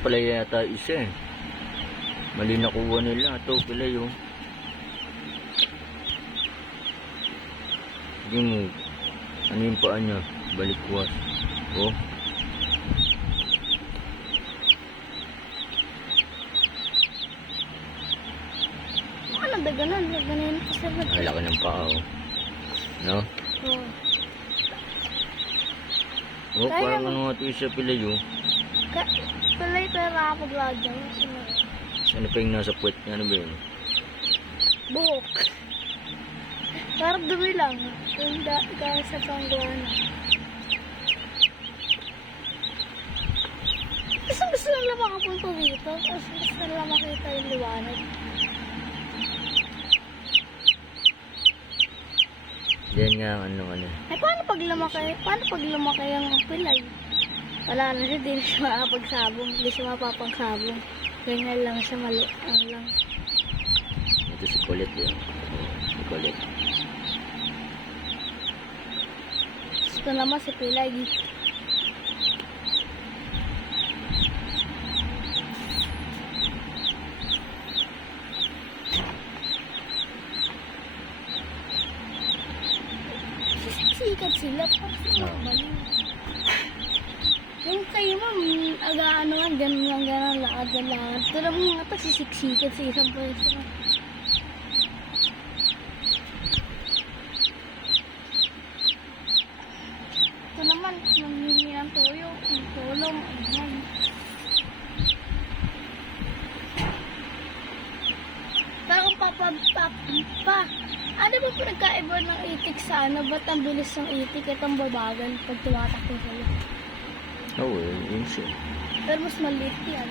pala yata isa eh. Mali nakuha nila. Ito pala yung yung ano yung paa niya? Balikwas. Oh. Daganan kasi Ay, laki ng paa oh. No? Oo. Oh, parang ano nga ito isa pala yung Palay pero nakapag-lodge. ano pa yung nasa puwet niya? Ano ba yun? Buhok. Parang dumi lang. Hindi kaya sa panggawa. Gusto nila makapunta dito. Gusto nila makita yung liwanag. Yan nga ano. Ay, paano pag lumaki ang pilay? Wala na siya, di na siya makapagsabong. Hindi siya mapapagsabong. Ganyan lang siya, maliang lang. Ito si Colette yan. Si Colette. Ito naman si pilay. Sikat sila pa. Yung kayo ma'am, aga-anoan, gano'n, lakad. Pero mga ito, sisiksikat sa isang pwesto. Ito naman, nangingi ng toyo, ang tulong, ayan. Parang pa. Ano ba po nagkaiba ng itik sa ano? Ba't ang bilis ng itik? Itong babagan pag tumatakbo sa'yo. Oo, yun siya. Pero mas maliit yan.